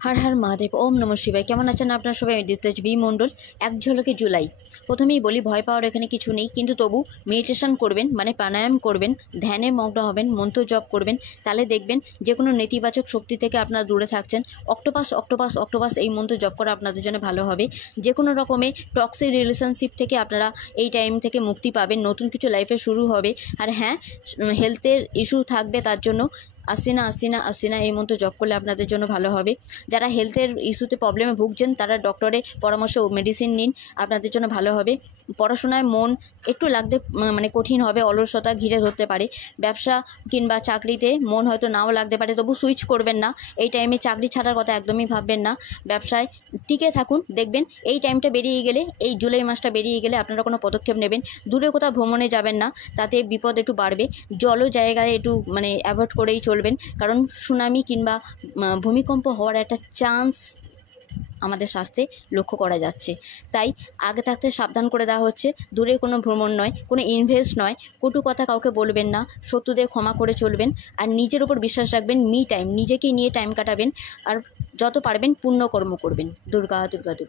हर हर महादेव। ओम नमः शिवाय। केमन आছেন আপনারা সবাই? আমি দীপ্তেজ বি মণ্ডল। এক ঝলকে জুলাই। প্রথমেই বলি, ভয় পাওয়ার এখানে কিছু নেই, কিন্তু তবু মেডিটেশন করবেন, মানে প্রাণায়াম করবেন, ধ্যানে মগ্ন হবেন, মন্ত্র জপ করবেন, তাহলে দেখবেন যে কোনো নেতিবাচক শক্তি থেকে আপনারা দূরে থাকছেন। অক্টোপাস অক্টোপাস অক্টোপাস এই মন্ত্র জপ করা আপনাদের জন্য ভালো হবে। যে কোনো রকমের টক্সিক রিলেশনশিপ থেকে আপনারা এই টাইম থেকে মুক্তি পাবেন, নতুন কিছু লাইফে শুরু হবে। আর হ্যাঁ, হেলথের ইস্যু থাকবে, তার জন্য আস্তিনা আস্তিনা আস্তিনা এই মন্ত্র জপ করলে আপনাদের জন্য ভালো হবে। যারা হেলথের ইস্যুতে প্রবলেমে ভুগছেন তারা ডক্টরের পরামর্শ ও মেডিসিন নিন, আপনাদের জন্য ভালো হবে। পড়াশোনায় মন একটু লাগতে মানে কঠিন হবে, অলসতা ঘিরে ধরতে পারে। ব্যবসা কিংবা চাকরিতে মন হয়তো নাও লাগতে পারে, তবু সুইচ করবেন না। এই টাইমে চাকরি ছাড়ার কথা একদমই ভাববেন না, ব্যবসায় টিকে থাকুন। দেখবেন এই টাইমটা বেরিয়ে গেলে, এই জুলাই মাসটা বেরিয়ে গেলে আপনারা কোনো পদক্ষেপ নেবেন। দূরে কোথাও ভ্রমণে যাবেন না, তাতে বিপদ একটু বাড়বে। জল জায়গায় একটু মানে অ্যাভয়েড করেই চলবেন, কারণ সুনামি কিংবা ভূমিকম্প হওয়ার একটা চান্স আমাদের স্বাস্থ্যে লক্ষ্য করা যাচ্ছে। তাই আগে থাকতে সাবধান করে দেওয়া হচ্ছে। দূরে কোনো ভ্রমণ নয়, কোনো ইনভেস্ট নয়, কটু কথা কাউকে বলবেন না, শত্রুদের ক্ষমা করে চলবেন। আর নিজের ওপর বিশ্বাস রাখবেন, মি টাইম, নিজেকে নিয়ে টাইম কাটাবেন। আর যত পারবেন পুণ্যকর্ম করবেন। দুর্গা দুর্গা দুর্গা।